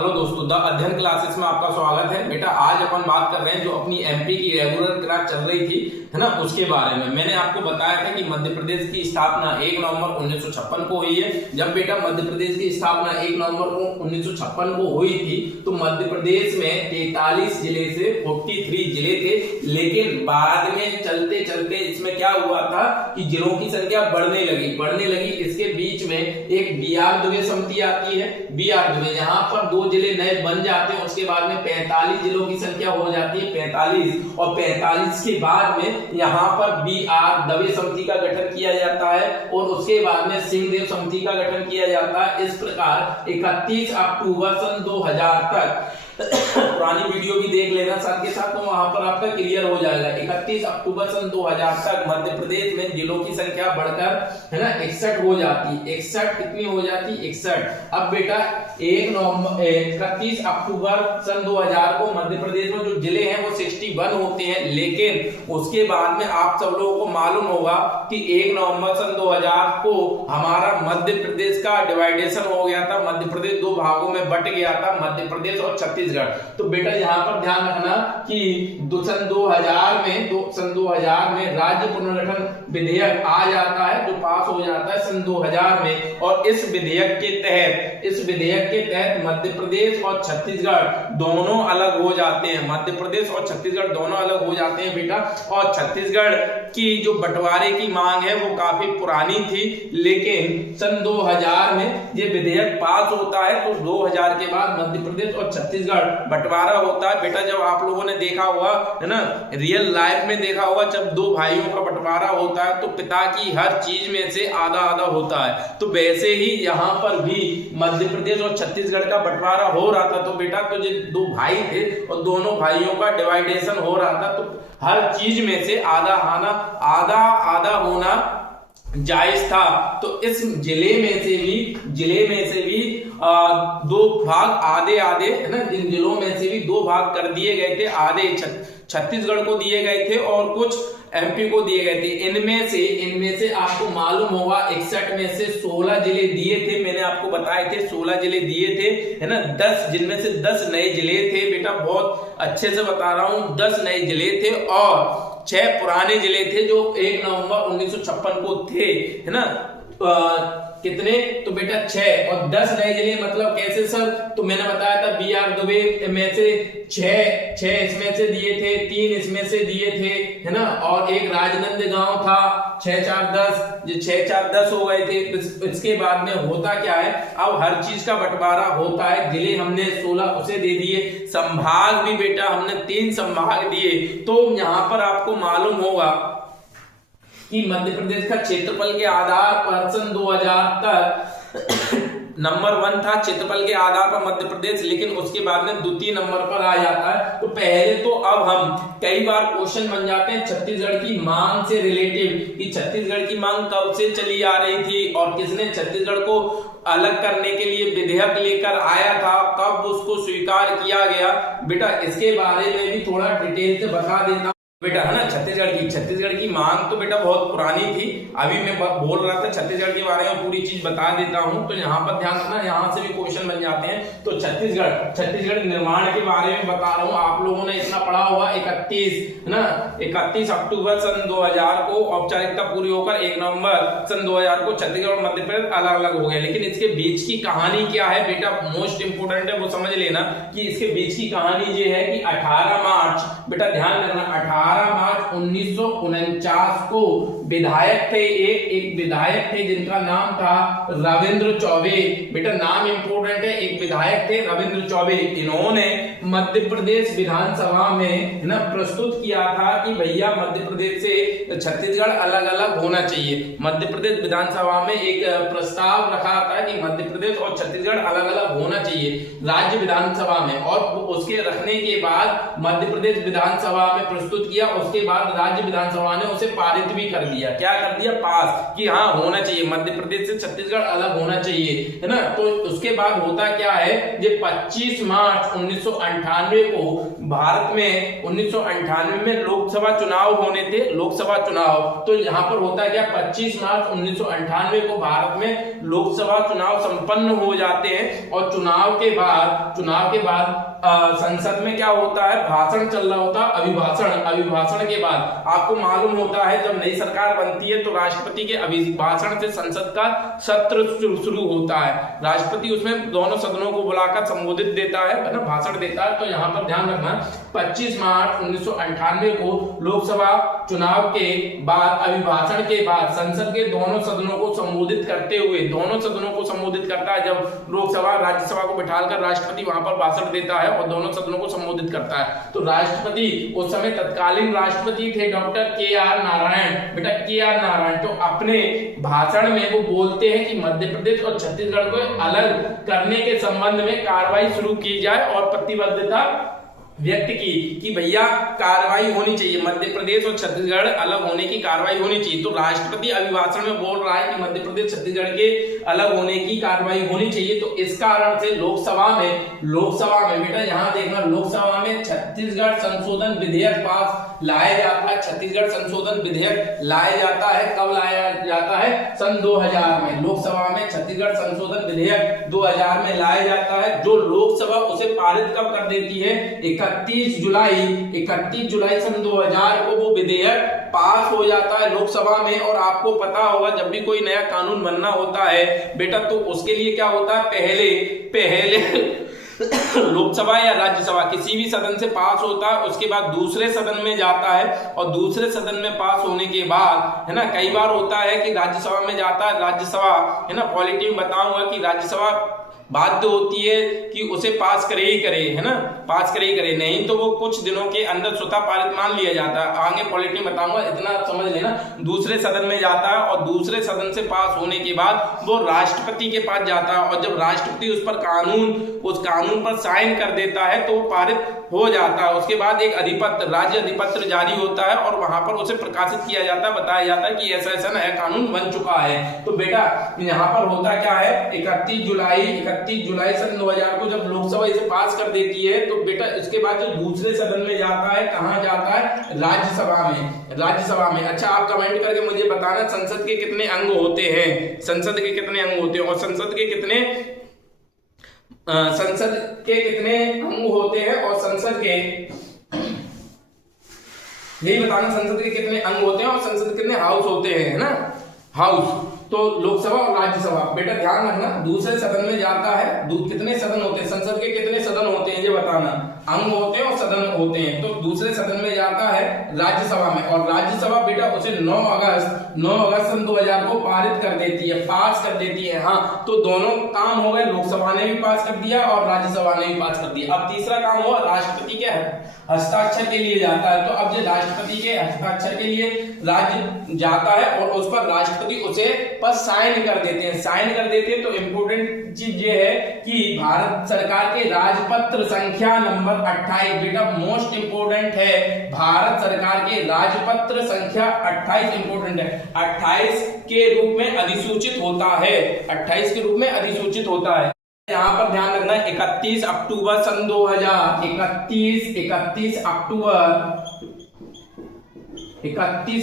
Hello दोस्तों, the अध्ययन classes में आपका स्वागत है। बेटा आज अपन बात कर रहे हैं जो अपनी एमपी की रेगुलर क्लास चल रही थी है ना, उसके बारे में। मैंने आपको बताया था कि मध्य प्रदेश की स्थापना 1 नवंबर 1956 को हुई है। जब बेटा मध्य प्रदेश की स्थापना 1 नवंबर 1956 को हुई थी तो मध्य प्रदेश में 43 जिले से 43 जिले थे, लेकिन बाद में चलते चलते इसमें क्या हुआ था कि जिलों की संख्या बढ़ने लगी। इसके बीच में एक बीआर दुबे समिति आती है, बीआर दुबे, जहां पर 2 जिले नए बन जाते हैं। उसके बाद में 45 जिलों की संख्या हो जाती है 45, और 45 के बाद में यहाँ पर बीआर दवे समिति का गठन किया जाता है और उसके बाद में सिंहदेव समिति का गठन किया जाता है। इस प्रकार 31 अक्टूबर सन 2000 तक पुरानी वीडियो भी देख लेना साथ के साथ, तो वहां पर आपका क्लियर हो जाएगा। 31 अक्टूबर सन 2000 तक मध्य प्रदेश में जिलों की संख्या बढ़कर है ना 61 हो जाती है। 61 कितनी हो जाती है? 61। अब बेटा 31 अक्टूबर सन 2000 को मध्य प्रदेश में जो जिले हैं वो 61 होते हैं, लेकिन उसके बाद में आप सब लोगों को मालूम होगा कि 1 नवंबर सन 2000 को हमारा मध्य प्रदेश का डिवाइडेशन हो गया था। मध्य प्रदेश 2 भागों में बट गया था, मध्य प्रदेश और छत्तीसगढ़। तो बेटा यहाँ पर ध्यान रखना कि सन 2000 में राज्य पुनर्गठन विधेयक आ जाता है जो पास हो जाता है सन 2000 में, और इस विधेयक के तहत मध्य प्रदेश और छत्तीसगढ़ दोनों अलग हो जाते हैं। मध्य प्रदेश और छत्तीसगढ़ दोनों अलग हो जाते हैं बेटा। और छत्तीसगढ़ की जो बंटवारे की मांग है वो काफी पुरानी थी, लेकिन सन 2000 में ये विधेयक पास होता है। तो 2000 के बाद मध्य प्रदेश और छत्तीसगढ़ बंटवारा होता है। बेटा जब आप लोगों ने देखा हुआ है ना, रियल लाइफ में देखा होगा, जब 2 भाइयों का बंटवारा होता है तो पिता की हर चीज में से आधा आधा होता है। तो वैसे ही यहाँ पर भी मध्य प्रदेश और छत्तीसगढ़ का बंटवारा हो रहा था। तो बेटा तो जो 2 भाई थे और दोनों भाइयों का डिवाइडेशन हो रहा था, तो हर चीज में से आधा आधा होना जायज था। तो इस जिले में से भी 2 भाग आधे है ना, इन जिलों में से भी 2 भाग कर दिए गए थे। आधे छत्तीसगढ़ को दिए गए थे और कुछ एमपी को दिए गए थे। इनमें से आपको मालूम होगा 61 में से 16 जिले दिए थे। मैंने आपको बताए थे 16 जिले दिए थे है ना, 10 जिनमें से 10 नए जिले थे। बेटा बहुत अच्छे से बता रहा हूं, 10 नए जिले थे और 6 पुराने जिले थे जो 1 नवंबर 1956 को थे है ना। कितने? तो बेटा 6 और 10 नए जिले, मतलब कैसे सर? तो मैंने बताया था बीआर दुबे में से 6 इसमें से दिए थे, 3 इसमें से दिए थे है ना, और एक राजनांदगांव था। 6 4 10 हो गए थे। इसके बाद में होता क्या है, अब हर चीज का बंटवारा होता है। जिले हमने 16 उसे दे दिए, संभाग भी बेटा हमने 3 संभाग दिए। तो यहाँ पर आपको मालूम होगा कि मध्य प्रदेश का क्षेत्रफल के आधार पर सन 2000 तक नंबर 1 था क्षेत्रफल के आधार पर मध्य प्रदेश, लेकिन उसके बाद में द्वितीय नंबर पर आ जाता है। तो पहले तो अब हम कई बार क्वेश्चन बन जाते हैं छत्तीसगढ़ की मांग से रिलेटिव कि छत्तीसगढ़ की मांग कब से चली आ रही थी और किसने छत्तीसगढ़ को अलग करने के लिए विधेयक लेकर आया था, कब उसको स्वीकार किया गया। बेटा इसके बारे में भी थोड़ा डिटेल से बता देता बेटा है ना। छत्तीसगढ़ की मांग तो बेटा बहुत पुरानी थी। अभी मैं बोल रहा था छत्तीसगढ़ के बारे में पूरी चीज बता देता हूं, तो यहाँ पर ध्यान रखना, यहाँ से भी क्वेश्चन बन जाते हैं। तो छत्तीसगढ़ निर्माण के बारे में बता रहा हूँ। आप लोगों ने इतना पढ़ा हुआ 31 अक्टूबर सन 2000 को औपचारिकता पूरी होकर 1 नवंबर सन 2000 को छत्तीसगढ़ और मध्य प्रदेश अलग अलग हो गए। लेकिन इसके बीच की कहानी क्या है बेटा, मोस्ट इंपोर्टेंट है, वो समझ लेना कि इसके बीच की कहानी ये है कि 18 मार्च, बेटा ध्यान रखना, 18 मार्च 1949 को विधायक थे, एक विधायक थे जिनका नाम था रविंद्र चौबे। बेटा नाम इंपोर्टेंट है, एक विधायक थे रविंद्र चौबे। इन्होंने मध्य प्रदेश विधानसभा में ना प्रस्तुत किया था कि भैया मध्य प्रदेश से छत्तीसगढ़ अलग अलग होना चाहिए। मध्य प्रदेश विधानसभा में एक प्रस्ताव रखा था कि मध्य प्रदेश और छत्तीसगढ़ अलग अलग होना चाहिए राज्य विधानसभा में, और उसके रखने के बाद मध्य प्रदेश विधानसभा में प्रस्तुत किया किया, उसके बाद राज्य विधानसभा ने उसे पारित भी कर दिया। क्या कर दिया? पास, कि हाँ होना चाहिए, मध्य प्रदेश से छत्तीसगढ़ अलग होना चाहिए, है ना। तो उसके बाद होता क्या है, ये 25 मार्च 1998 को भारत में 1998 में लोकसभा चुनाव होने थे, लोकसभा चुनाव। तो यहाँ पर होता है क्या, 25 मार्च 1998 को भारत में लोकसभा चुनाव संपन्न हो जाते हैं और चुनाव के बाद संसद में क्या होता है, भाषण चल रहा होता है, अभिभाषण के बाद आपको मालूम होता है जब नई सरकार बनती है तो राष्ट्रपति के अभिभाषण से संसद का सत्र शुरू होता है। राष्ट्रपति उसमें दोनों सदनों को बुलाकर संबोधित देता है ना, भाषण देता है। तो यहाँ पर ध्यान रखना 25 मार्च 1998 को लोकसभा चुनाव के बाद अभिभाषण के बाद संसद के दोनों सदनों को संबोधित करते हुए, दोनों सदनों को संबोधित करता है, जब लोकसभा राज्यसभा को बिठाकर राष्ट्रपति वहां पर भाषण देता है और दोनों सदनों को संबोधित करता है। तो राष्ट्रपति उस समय तत्कालीन राष्ट्रपति थे डॉक्टर के.आर. नारायण, बेटा के.आर. नारायण। तो अपने भाषण में वो बोलते हैं कि मध्य प्रदेश और छत्तीसगढ़ को अलग करने के संबंध में कार्रवाई शुरू की जाए और प्रतिबद्धता व्यक्त की कि भैया कार्रवाई होनी चाहिए, मध्य प्रदेश और छत्तीसगढ़ अलग होने की कार्रवाई होनी चाहिए। तो राष्ट्रपति अभिभाषण में बोल रहा है कि मध्य प्रदेश छत्तीसगढ़ के अलग होने की कार्रवाई होनी चाहिए। तो इस कारण से लोकसभा में बेटा यहाँ देखना, लोकसभा में छत्तीसगढ़ संशोधन विधेयक पास लाया जाता है। छत्तीसगढ़ संशोधन विधेयक लाया जाता है, कब लाया जाता है? सन 2000 में। लोकसभा में छत्तीसगढ़ संशोधन विधेयक 2000 में लाया जाता है, जो लोकसभा उसे पारित कब कर देती है? 31 जुलाई सन 2000 को वो विधेयक पास हो जाता है लोकसभा में। और आपको पता होगा जब भी कोई नया कानून बनना होता है बेटा, तो उसके लिए क्या होता है, पहले लोकसभा या राज्यसभा किसी भी सदन से पास होता है, उसके बाद दूसरे सदन में जाता है और दूसरे सदन में पास होने के बाद, है ना, कई बार होता है कि राज्यसभा में जाता है, राज्यसभा, है ना, पॉलिटी में बताऊंगा कि राज्यसभा बाध्य होती है कि उसे पास करे ही करे, है ना, पास करे ही करे, नहीं तो वो कुछ दिनों के अंदर स्वतः पारित मान लिया जाता है। आगे पॉलिटी में बताऊंगा, इतना समझ लेना। दूसरे सदन में जाता है और दूसरे सदन से पास होने के बाद वो राष्ट्रपति के पास जाता है और जब राष्ट्रपति उस कानून पर साइन कर देता है तो वो पारित हो जाता है। उसके बाद एक अधिपत्र, राज्य अधिपत्र जारी होता है और वहां पर उसे प्रकाशित किया जाता है, बताया जाता है कि ऐसा ऐसा नया कानून बन चुका है। तो बेटा यहाँ पर होता क्या है, 31 जुलाई सन 2000 को जब लोकसभा इसे पास कर देती है तो बेटा इसके बाद जो दूसरे सदन में जाता है, कहां जाता है? राज्यसभा में। अच्छा, आप कमेंट करके मुझे बताना संसद के कितने अंग होते हैं, संसद के कितने अंग होते हैं और संसद के कितने अंग होते हैं और संसद के, यही बताना, संसद के कितने अंग होते हैं और संसद के कितने हाउस होते हैं, है ना, हाउस। तो लोकसभा और राज्यसभा बेटा ध्यान रखना, दूसरे सदन में जाता है, कितने सदन होते हैं, संसद के कितने सदन होते हैं ये बताना, अंग होते हैं और सदन होते हैं। तो दूसरे सदन में जाता है राज्यसभा में और राज्यसभा बेटा उसे 9 अगस्त सन 2000 को पारित कर देती है, पास कर देती है। हाँ, तो दोनों काम हो गए, लोकसभा ने भी पास कर दिया और राज्यसभा ने भी पास कर दिया। अब तीसरा काम हुआ, राष्ट्रपति के हस्ताक्षर के लिए जाता है। तो अब जो राष्ट्रपति के हस्ताक्षर के लिए राज्य जाता है और उस पर राष्ट्रपति उसे पर साइन कर देते हैं। तो इंपोर्टेंट चीज ये है कि भारत सरकार के राजपत्र संख्या नंबर 28 बेटा मोस्ट इंपोर्टेंट है, भारत सरकार के राजपत्र संख्या 28 इंपोर्टेंट है, 28 के रूप में अधिसूचित होता है, 28 के रूप में अधिसूचित होता है। यहाँ पर ध्यान रखना, 31 अक्टूबर सन 2000, 31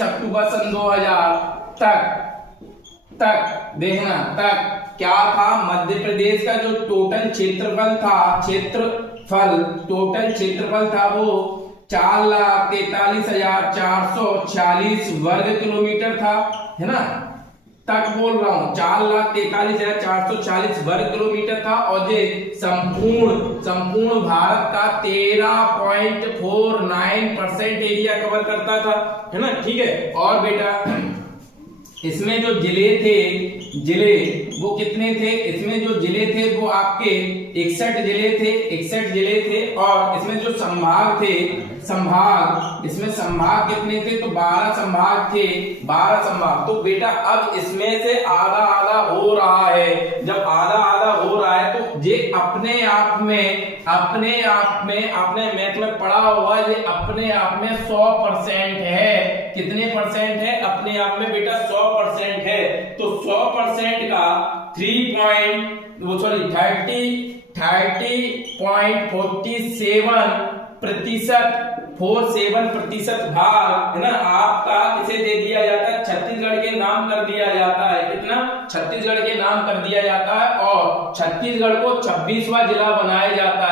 अक्टूबर सन 2000 तक देखना, तक क्या था, मध्य प्रदेश का जो टोटल क्षेत्रफल था वो 4,43,446 वर्ग किलोमीटर था, है ना, तक बोल रहा हूं, 4,43,446 वर्ग किलोमीटर था और ये संपूर्ण भारत का 13.49% एरिया कवर करता था, है ना, ठीक है। और बेटा इसमें जो जिले थे जिले वो कितने थे, इसमें जो जिले थे वो आपके 61 जिले थे और इसमें जो संभाग थे, इसमें संभाग कितने थे, तो 12 संभाग थे, 12 संभाग। तो बेटा अब इसमें से आधा आधा हो रहा है, जब आधा आधा हो रहा है तो ये अपने आप में आपने मैथ में पढ़ा होगा, ये अपने आप में 100% है। कितने परसेंट है, अपने आप में बेटा 100% है। तो 100% का 30.47% भाग है ना आपका किसे दे दिया जाता है, छत्तीसगढ़ के नाम कर दिया जाता है। कितना, छत्तीसगढ़ के नाम कर दिया जाता है और छत्तीसगढ़ को 26वां जिला बनाया जाता है,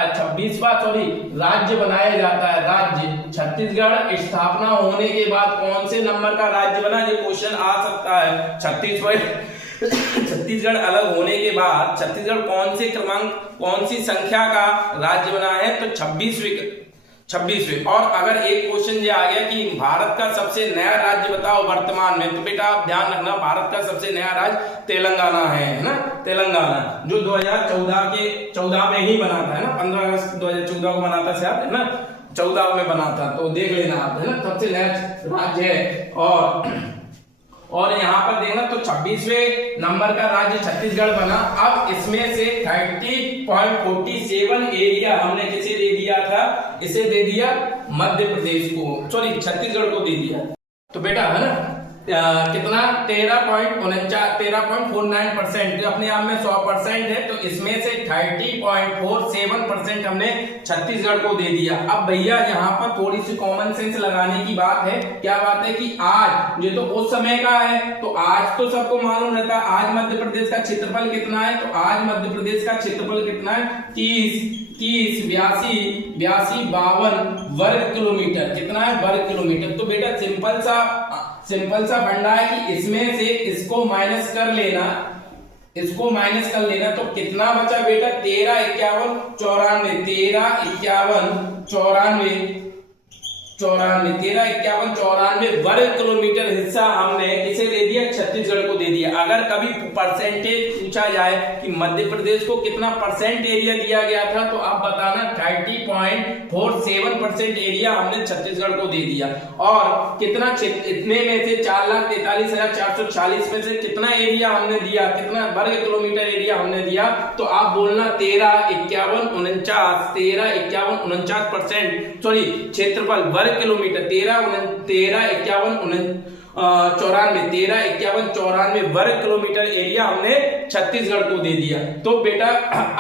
राज्य बनाया जाता है। राज्य छत्तीसगढ़ स्थापना होने के बाद कौन से नंबर का राज्य बना, ये क्वेश्चन आ सकता है। छत्तीसगढ़ अलग होने के बाद छत्तीसगढ़ कौन से क्रमांक, कौन सी संख्या का राज्य बना है, तो 26वें। और अगर एक क्वेश्चन ये आ गया कि भारत का सबसे नया राज्य बताओ वर्तमान में, तो बेटा आप ध्यान रखना भारत का सबसे नया राज्य तेलंगाना है ना, तेलंगाना, जो 2014 में ही बना था, है ना, 15 अगस्त 2014 को बना था शायद, है ना, 14 में बना था। तो देख लेना आप, है ना, सबसे नया राज्य है। और यहाँ पर देखना तो 26वें नंबर का राज्य छत्तीसगढ़ बना। अब इसमें से 30.47 एरिया हमने किसे दे दिया था, इसे दे दिया मध्य प्रदेश को, सॉरी छत्तीसगढ़ को दे दिया। तो बेटा है ना कितना 13.49% जो अपने आप में 100% है, तो इसमें से 30.47% हमने छत्तीसगढ़ को दे दिया। अब भैया यहाँ पर थोड़ी सी कॉमन सेंस लगाने की बात है। क्या बात है कि आज ये तो उस समय का है, तो आज तो सबको मालूम रहता है आज मध्य प्रदेश का क्षेत्रफल कितना है, तो आज मध्य प्रदेश का क्षेत्रफल कितना है 82 वर्ग किलोमीटर। कितना है, वर्ग किलोमीटर। तो बेटा सिंपल सा फंडा है कि इसमें से इसको माइनस कर लेना, तो कितना बचा बेटा 1351 वर्ग किलोमीटर हिस्सा हमने किसे दे दिया, छत्तीसगढ़ को दे दिया। अगर कभी परसेंटेज पूछा जाए कि मध्य प्रदेश को कितना परसेंट एरिया दिया गया था, तो आप बताना 30.47% एरिया हमने छत्तीसगढ़ को दे दिया। और कितना, इतने में से 4,43,440 में से कितना एरिया हमने दिया, कितना वर्ग किलोमीटर एरिया हमने दिया, तो आप बोलना 13,51,49%, सॉरी क्षेत्रफल वर्ग किलोमीटर 13,51,94 वर्ग किलोमीटर एरिया हमने छत्तीसगढ़ को दे दिया। तो बेटा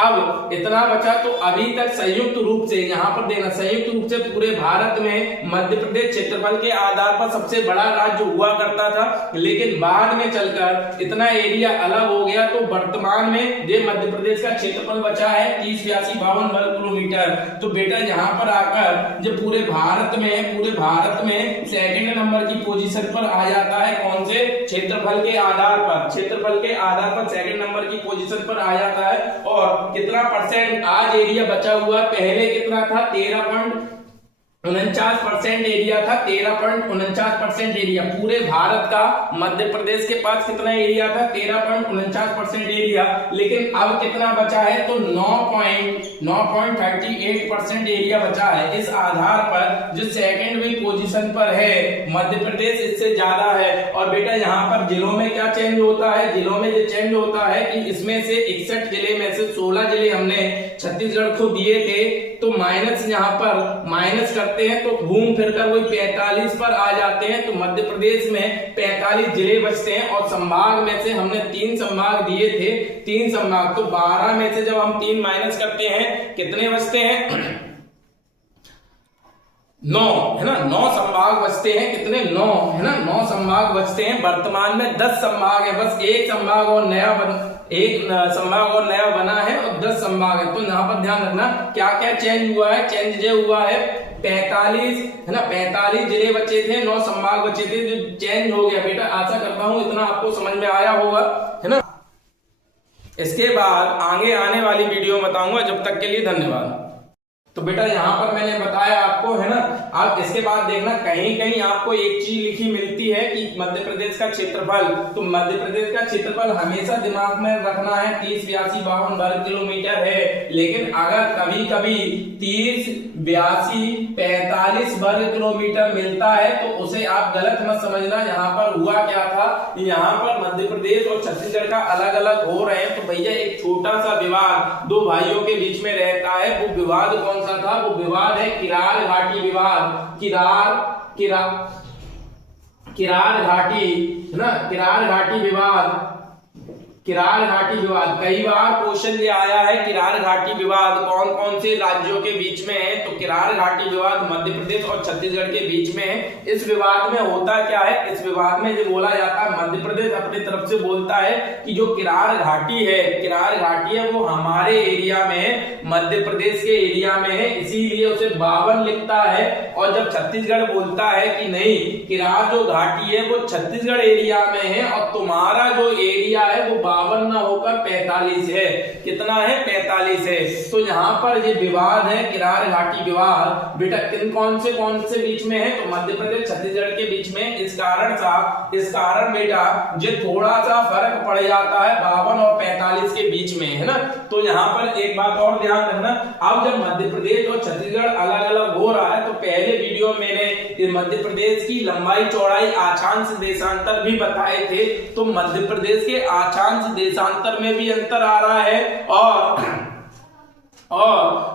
अब इतना बचा, तो अभी तक संयुक्त रूप से यहाँ पर देना, संयुक्त रूप से पूरे भारत में मध्य प्रदेश क्षेत्रफल के आधार पर सबसे बड़ा राज्य हुआ करता था, लेकिन बाद में चलकर इतना एरिया अलग हो गया। तो वर्तमान में ये मध्य प्रदेश का क्षेत्रफल बचा है 30,82 वर्ग किलोमीटर। तो बेटा यहाँ पर आकर जब पूरे भारत में सेकंड नंबर की पोजीशन पर आ जाता है, कौन से, क्षेत्रफल के आधार पर सेकंड नंबर की पोजीशन पर आ जाता है। और कितना परसेंट आज एरिया बचा हुआ, पहले कितना था 13.49% एरिया था, 13.49% एरिया पूरे भारत का। मध्य प्रदेश के पास कितना एरिया था, 13.49% एरिया, लेकिन अब कितना बचा है, तो 9.38% एरिया बचा है। इस आधार पर जो सेकेंडरी पोजीशन पर है मध्य प्रदेश, इससे ज्यादा है। और बेटा यहाँ पर जिलों में क्या चेंज होता है, जिलों में ये चेंज होता है कि इसमें से 61 जिले में से 16 जिले हमने छत्तीसगढ़ को दिए थे, तो माइनस यहाँ पर माइनस करते हैं तो घूम फिर कर वही 45 पर आ जाते हैं। तो मध्य प्रदेश में 45 जिले बचते हैं और संभाग में से हमने 3 संभाग दिए थे, 3 संभाग। तो 12 में से जब हम 3 माइनस करते हैं कितने बचते हैं, 9 है ना, 9 संभाग बचते हैं। कितने, 9 है ना, 9 संभाग बचते हैं। वर्तमान में 10 संभाग है, बस एक संभाग और नया बना है और 10 संभाग है। तो यहाँ पर ध्यान रखना क्या क्या चेंज हुआ है, चेंज ये हुआ है 45 है ना, 45 जिले बचे थे, 9 संभाग बचे थे, जो चेंज हो गया। बेटा आशा करता हूं इतना आपको समझ में आया होगा, है ना। इसके बाद आगे आने वाली वीडियो बताऊंगा, जब तक के लिए धन्यवाद। तो बेटा यहाँ पर मैंने बताया आपको, है ना। अब इसके बाद देखना कहीं कहीं आपको एक चीज लिखी मिलती है कि मध्य प्रदेश का क्षेत्रफल। तो मध्य प्रदेश का क्षेत्रफल हमेशा दिमाग में रखना है 30, 82, 52 वर्ग किलोमीटर है। लेकिन अगर कभी कभी 30, 82, 45 वर्ग किलोमीटर मिलता है तो उसे आप गलत मत समझना। यहाँ पर हुआ क्या था, यहाँ पर मध्य प्रदेश और छत्तीसगढ़ का अलग अलग हो रहे हैं। तो भैया एक छोटा सा विवाद दो भाइयों के बीच में रहता है। वो विवाद कौन सा था? वो विवाद है किरार घाटी विवाद। किरार घाटी, है ना, किरार घाटी विवाद। किरार घाटी विवाद कई बार क्वेश्चन ये आया है। किरार घाटी विवाद कौन कौन से राज्यों के बीच में है? तो किरार घाटी विवाद मध्य प्रदेश और छत्तीसगढ़ के बीच में है। इस विवाद में होता क्या है? इस विवाद में जो बोला जाता है, मध्य प्रदेश अपनी तरफ से बोलता है कि जो किरार घाटी है, किरार घाटी है वो हमारे एरिया में है, मध्य प्रदेश के एरिया में है, इसीलिए उसे 52 लिखता है। और जब छत्तीसगढ़ बोलता है कि नहीं, किरार जो घाटी है वो छत्तीसगढ़ एरिया में है और तुम्हारा जो एरिया है वो 52 ना होकर 45 है। कितना है? 45 है। तो यहाँ पर ये विवाद है किरार घाटी विवाद। बेटा कौन से बीच में है? तो मध्य प्रदेश छत्तीसगढ़ के बीच में। इस कारण बेटा ये थोड़ा सा फर्क पड़ जाता है 52 और 45 के बीच में, है ना। तो यहाँ पर एक बात और ध्यान रखना, अब जब मध्य प्रदेश और छत्तीसगढ़ अलग अलग हो रहा है तो पहले वीडियो में मैंने मध्य प्रदेश की लंबाई चौड़ाई अक्षांश देशांतर भी बताए थे। तो मध्य प्रदेश के अक्षांश देशांतर में भी अंतर आ रहा है और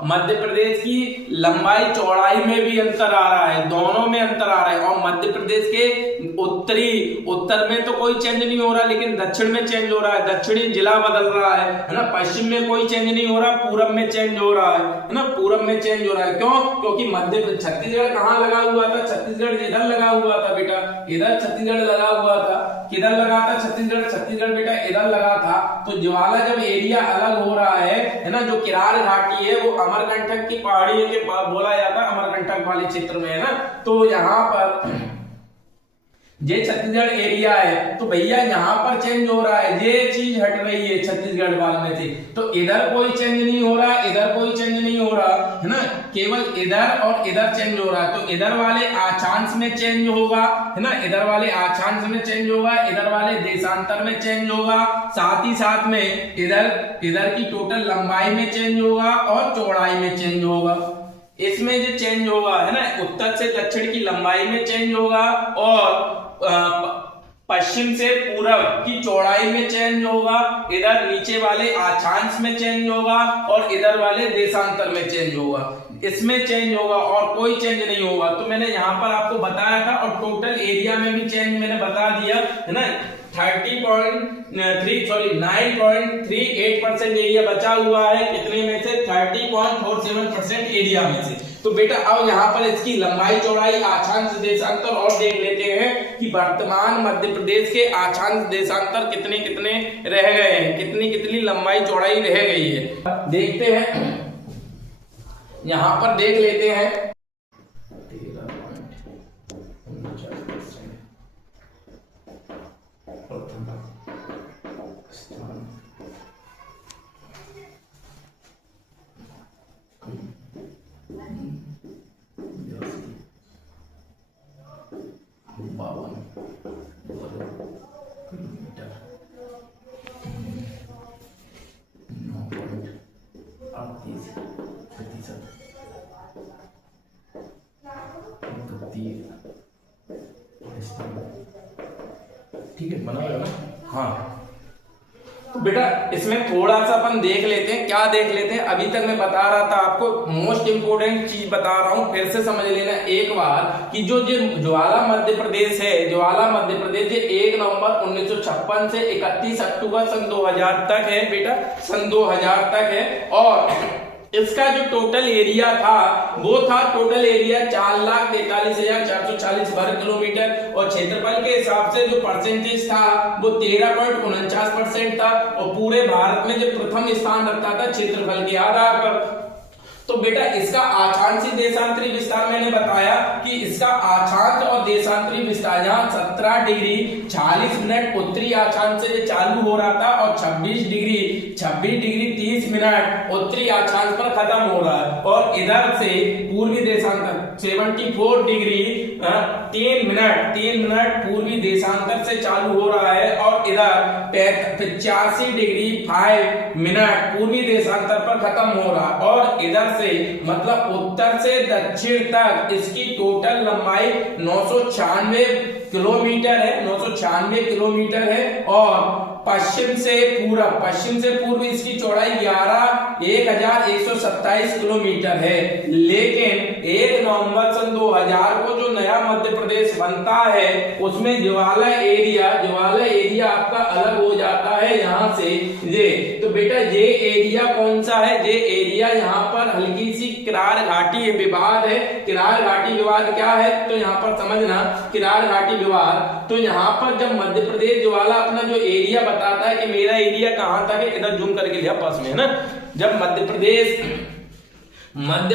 मध्य प्रदेश की लंबाई चौड़ाई में भी अंतर आ रहा है, दोनों में अंतर आ रहा है। और मध्य प्रदेश के उत्तर में तो कोई चेंज नहीं हो रहा, लेकिन दक्षिण में चेंज हो रहा है, दक्षिणी जिला बदल रहा है ना। पश्चिम में कोई चेंज नहीं हो रहा, पूरब में चेंज हो रहा है ना, पूरब में चेंज हो रहा है। क्यों? क्योंकि छत्तीसगढ़ कहाँ लगा हुआ था? छत्तीसगढ़ इधर लगा हुआ था बेटा, इधर छत्तीसगढ़ लगा हुआ था। किधर लगा था? छत्तीसगढ़ बेटा इधर लगा था। तो ज्वाला जब एरिया अलग हो रहा है ना, जो किरार घाटी है वो अमरकंटक की पहाड़ी के बोला जाता है, अमरकंटक वाले क्षेत्र में, है ना। तो यहाँ पर ये छत्तीसगढ़ एरिया है, तो भैया यहाँ पर चेंज हो रहा है, ये चीज हट रही है छत्तीसगढ़ वाले में से। तो इधर कोई चेंज नहीं हो रहा, इधर कोई चेंज नहीं हो रहा, है ना, केवल इधर और इधर चेंज हो रहा है। तो इधर वाले अक्षांश में चेंज होगा, है ना, इधर वाले अक्षांश में चेंज होगा, इधर वाले देशांतर में चेंज होगा, साथ ही साथ में इधर की टोटल लंबाई में चेंज होगा और चौड़ाई में चेंज होगा। इसमें जो चेंज होगा, है ना, उत्तर से दक्षिण की लंबाई में चेंज होगा और पश्चिम से पूरब की चौड़ाई में चेंज होगा, इधर नीचे वाले अक्षांश में चेंज होगा और इधर वाले देशांतर में चेंज होगा, इसमें चेंज होगा और कोई चेंज नहीं होगा। तो मैंने यहाँ पर आपको बताया था और टोटल एरिया में भी चेंज मैंने बता दिया, है ना। 9.38% एरिया बचा हुआ है, कितने में से? 30.47% एरिया में से। तो बेटा अब यहाँ पर इसकी लंबाई चौड़ाई अक्षांश देशांतर और देख लेते हैं कि वर्तमान मध्य प्रदेश के अक्षांश देशांतर कितने कितने रह गए हैं, कितनी कितनी लंबाई चौड़ाई रह गई है, देखते हैं। यहाँ पर देख लेते हैं। ठीक है, बना हुआ है ना? हाँ। तो बेटा इसमें थोड़ा सा अपन देख लेते हैं, क्या देख लेते हैं। अभी तक मैं बता रहा था आपको, मोस्ट इंपोर्टेंट चीज बता रहा हूं, फिर से समझ लेना एक बार कि जो ज्वाला मध्य प्रदेश है, ज्वाला मध्य प्रदेश 1 नवंबर 1956 से 31 अक्टूबर सन 2000 तक है बेटा, सन 2000 तक है। और इसका जो टोटल एरिया था वो था, टोटल एरिया 4,43,440 वर्ग किलोमीटर और क्षेत्रफल के हिसाब से जो परसेंटेज था वो 13.49% था और पूरे भारत में जो प्रथम स्थान रखता था क्षेत्रफल के आधार पर। तो बेटा इसका अक्षांशीय देशांतरी विस्तार मैंने बताया कि इसका अक्षांश और देशांतरी विस्तार यहाँ 17 डिग्री 40 मिनट उत्तरी अक्षांश से चालू हो रहा था और 26 डिग्री 30 मिनट उत्तरी अक्षांश पर खत्म हो रहा है, और इधर से पूर्वी देशांतर 74 डिग्री 3 मिनट पूर्वी देशांतर से चालू हो रहा है, और इधर 85 डिग्री 5 मिनट पूर्वी देशांतर पर खत्म हो रहा है। और इधर से मतलब उत्तर से दक्षिण तक इसकी टोटल लंबाई 996 किलोमीटर है, और पश्चिम से पूर्व इसकी चौड़ाई 11,127 किलोमीटर है। लेकिन 1 नवंबर सन 2000 को जो नया मध्य प्रदेश बनता है उसमें ज्वाला एरिया आपका अलग हो जाता है यहाँ से ये। तो बेटा ये एरिया कौन सा है? ये एरिया यहाँ पर हल्की सी किरार घाटी विवाद है। किरार घाटी विवाद क्या है तो यहाँ पर समझना, किरार घाटी विवाद। तो यहाँ पर जब मध्य प्रदेश ज्वाला अपना जो एरिया बताता है कि मेरा एरिया कहां तक है, इधर जूम करके लिया पास में है ना, जब मध्य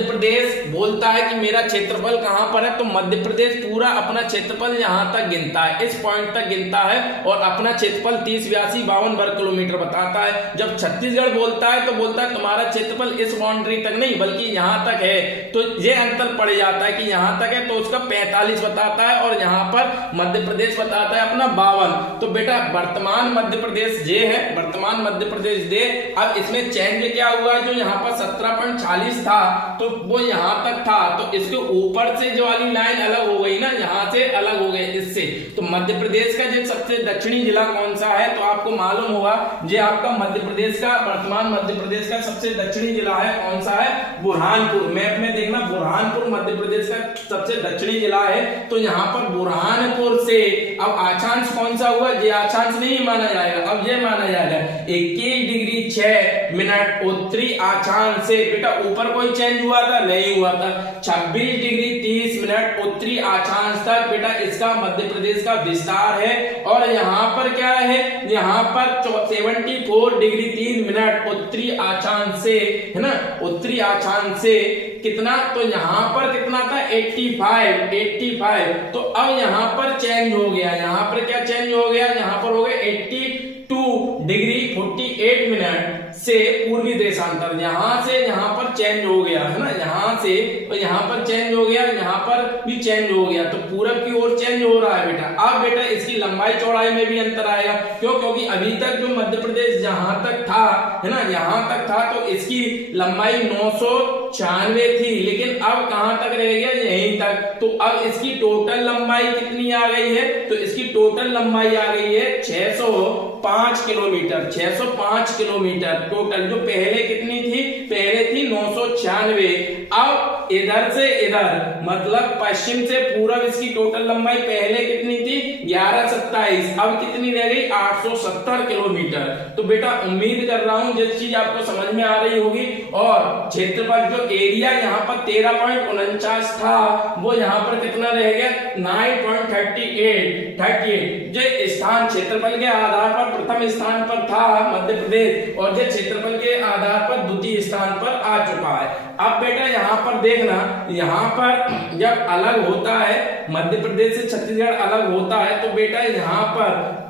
प्रदेश बोलता है कि मेरा क्षेत्रफल कहां पर है, तो मध्य प्रदेश पूरा अपना क्षेत्रफल यहां तक गिनता है, इस पॉइंट तक गिनता है, और अपना क्षेत्रफल 30, 82, 52 वर्ग किलोमीटर बताता है। जब छत्तीसगढ़ बोलता है तो बोलता है तुम्हारा क्षेत्रफल इस बाउंड्री तक नहीं बल्कि यहां तक है, तो ये अंतर पड़ जाता है कि यहां तक है तो उसका 45 बताता है, और यहां पर मध्य प्रदेश बताता है अपना 52। तो बेटा वर्तमान मध्य प्रदेश जे है, वर्तमान मध्य प्रदेश जे। अब इसमें चेंज क्या हुआ, जो यहाँ पर 17.40 था तो वो यहां तक था, तो इसके ऊपर से जो वाली लाइन अलग हो गई ना, यहां से अलग हो गए इससे। तो मध्य प्रदेश का जो सबसे दक्षिणी जिला कौन सा है, तो आपको मालूम होगा ये आपका मध्य प्रदेश का, वर्तमान मध्य प्रदेश का सबसे दक्षिणी जिला है कौन सा है, बुरहानपुर। मैप में देखना बुरहानपुर मध्य प्रदेश का सबसे दक्षिणी जिला है। तो यहाँ पर बुरहानपुर से अब अक्षांश कौन सा हुआ, ये अक्षांश नहीं माना जाएगा, अब ये माना जाएगा 21 डिग्री 6 मिनट उत्तरी अक्षांश से। बेटा ऊपर कोई चेंज हुआ था? नहीं हुआ था। 26 डिग्री 30 मिनट उत्तरी अक्षांश तक बेटा इसका मध्य प्रदेश का विस्तार है। और यहाँ पर क्या है, यहाँ पर 74 डिग्री 3 मिनट उत्तरी अक्षांश से, है ना, उत्तरी अक्षांश से कितना, तो यहाँ पर कितना था 85। तो अब यहाँ पर चेंज हो गया, यहाँ पर क्या चेंज हो गया, यहाँ पर हो गया 82 डिग्री 48 मिनट से पूर्वी देशांतर, यहां से यहां पर चेंज हो गया है ना, यहां से तो यहां पर चेंज हो गया, यहां पर भी चेंज हो गया, तो पूरब की ओर चेंज हो रहा है बेटा। अब बेटा इसकी लंबाई चौड़ाई में भी अंतर आएगा, क्यों? क्योंकि अभी तक जो मध्य प्रदेश जहां तक था, है ना, यहां तक था, तो इसकी लंबाई 996 थी, लेकिन अब कहां तक रह गया, यहीं तक। तो अब इसकी टोटल लंबाई कितनी आ गई है, तो इसकी टोटल लंबाई आ गई है 605 किलोमीटर, 605 किलोमीटर टोटल। जो पहले कितनी थी, पहले थी 996। अब इधर से इधर मतलब पश्चिम से पूरब इसकी टोटल लंबाई पहले कितनी थी 1127, अब कितनी रह गई 870 किलोमीटर। तो बेटा उम्मीद कर रहा हूं जो चीज आपको समझ में आ रही होगी। और क्षेत्रफल जो एरिया यहाँ पर 13.49 था वो यहाँ पर कितना रह गया 9.38। जो स्थान क्षेत्रफल के आधार पर प्रथम स्थान पर था मध्य प्रदेश, और जो क्षेत्रफल के आधार पर द्वितीय स्थान पर आ चुका है। अब बेटा यहाँ पर देखना, यहाँ पर जब अलग होता है मध्य प्रदेश से छत्तीसगढ़ अलग होता है, तो बेटा यहाँ पर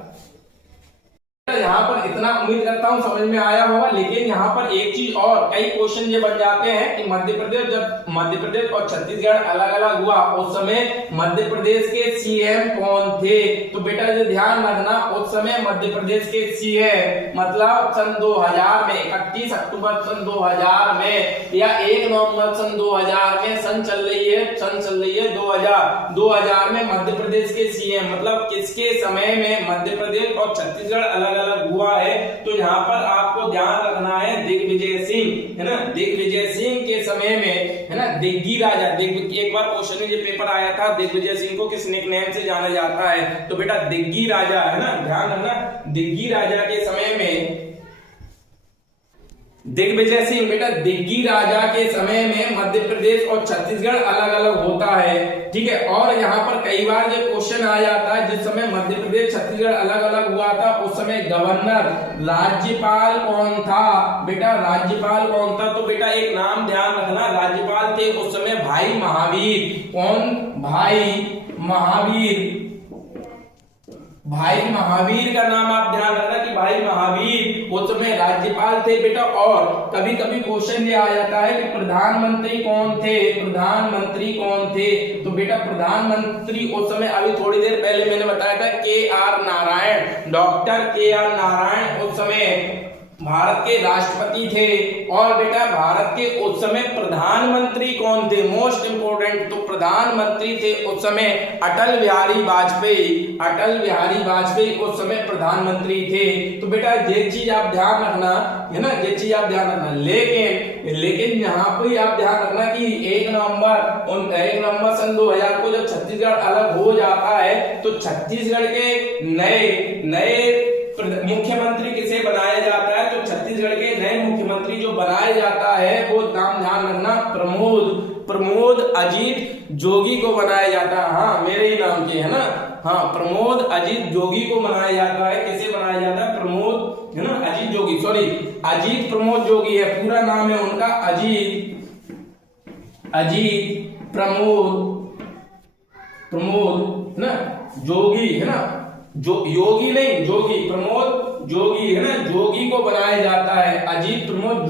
इतना उम्मीद करता हूँ समझ में आया होगा। लेकिन यहाँ पर एक चीज और, कई क्वेश्चन ये बन जाते हैं कि मध्य प्रदेश, जब मध्य प्रदेश और छत्तीसगढ़ अलग अलग हुआ उस समय मध्य प्रदेश के सीएम कौन थे। तो बेटा ये ध्यान रखना, उस समय मध्य प्रदेश के सीएम मतलब सन 2000 में 31 अक्टूबर सन 2000 में या 1 नवंबर सन 2000 में सन चल रही है 2000 में मध्य प्रदेश के सीएम मतलब किसके समय में मध्य प्रदेश और छत्तीसगढ़ अलग अलग हुआ है। तो यहाँ पर आपको ध्यान रखना है दिग्विजय सिंह, है ना, दिग्विजय सिंह के समय में, है ना, दिग्गी राजा। एक बार क्वेश्चन में ये पेपर आया था, दिग्विजय सिंह को किस निकनेम से जाना जाता है, तो बेटा दिग्गी राजा, है ना, ध्यान रखना, दिग्गी राजा के समय में दिग्विजय सिंह, बेटा दिग्गी राजा के समय में मध्य प्रदेश और छत्तीसगढ़ अलग अलग होता है, ठीक है। और यहाँ पर कई बार जो क्वेश्चन आ जाता है, जिस समय मध्य प्रदेश छत्तीसगढ़ अलग अलग हुआ था उस समय गवर्नर राज्यपाल कौन था, बेटा राज्यपाल कौन था, तो बेटा एक नाम ध्यान रखना, राज्यपाल थे उस समय भाई महावीर। कौन? भाई महावीर। भाई महावीर का नाम आप ध्यान रखना कि भाई महावीर उस समय राज्यपाल थे बेटा। और कभी कभी क्वेश्चन ये आ जाता है कि प्रधानमंत्री कौन थे, प्रधानमंत्री कौन थे, तो बेटा प्रधानमंत्री उस समय, अभी थोड़ी देर पहले मैंने बताया था, KR. Narayan, doctor KR. Narayan उस समय भारत के राष्ट्रपति थे। और बेटा भारत के उस समय प्रधानमंत्री कौन थे, मोस्ट इंपोर्टेंट, तो प्रधानमंत्री थे उस समय अटल बिहारी वाजपेयी, अटल बिहारी वाजपेयी उस समय प्रधानमंत्री थे। तो बेटा ये चीज आप ध्यान रखना है ना, ये चीज आप ध्यान रखना। लेकिन यहाँ पे आप ध्यान रखना कि 1 नवंबर सन 2000 को जब छत्तीसगढ़ अलग हो जाता है तो छत्तीसगढ़ के नए मुख्यमंत्री किसे बनाया जाता है, तो छत्तीसगढ़ के नए मुख्यमंत्री जो बनाया जाता है वो नाम ध्यान रखना, प्रमोद अजीत जोगी को बनाया जाता है। हाँ मेरे ही नाम के है ना, हाँ प्रमोद अजीत जोगी को बनाया जाता है। किसे बनाया जाता है? प्रमोद, है ना, अजीत जोगी, सॉरी अजीत प्रमोद जोगी है, पूरा नाम है उनका अजीत प्रमोद ना जोगी, है ना, जो योगी नहीं, जोगी, प्रमोद जोगी, है ना, जोगी को बनाया जाता है, अजीत प्रमोद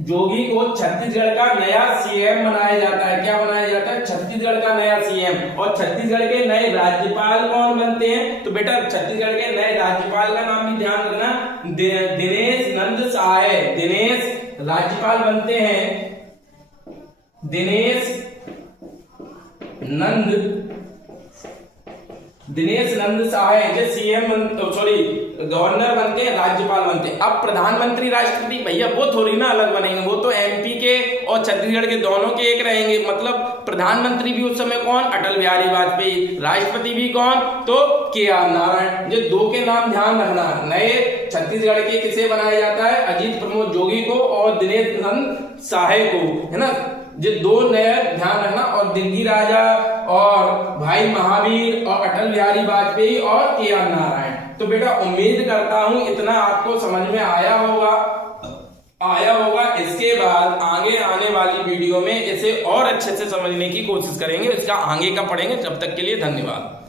जोगी को छत्तीसगढ़ का नया सीएम बनाया जाता है। क्या बनाया जाता है? छत्तीसगढ़ का नया सीएम। और छत्तीसगढ़ के नए राज्यपाल कौन बनते हैं, तो बेटा छत्तीसगढ़ के नए राज्यपाल का नाम भी ध्यान रखना, दिनेश नंद सहाय, दिनेश राज्यपाल बनते हैं, दिनेश नंद सहाय जो सीएम, सॉरी गवर्नर बनते हैं, राज्यपाल बनते हैं। अब प्रधानमंत्री राष्ट्रपति भैया वो थोड़ी ना अलग बनेंगे, वो तो एमपी के और छत्तीसगढ़ के दोनों के एक रहेंगे। मतलब प्रधानमंत्री भी उस समय कौन? अटल बिहारी वाजपेयी। राष्ट्रपति भी कौन? तो के.आर. नारायण। ये दो के नाम ध्यान रखना। नए छत्तीसगढ़ के किसे बनाया जाता है? अजीत प्रमोद जोगी को और दिनेश नंद सहाय को, है ना, ये दो नए ध्यान रखना। और दिग्गी राजा और भाई महावीर और अटल बिहारी वाजपेयी और के.आर. नारायण। तो बेटा उम्मीद करता हूं इतना आपको समझ में आया होगा। इसके बाद आगे आने वाली वीडियो में इसे और अच्छे से समझने की कोशिश करेंगे, इसका आगे का पढ़ेंगे। जब तक के लिए धन्यवाद।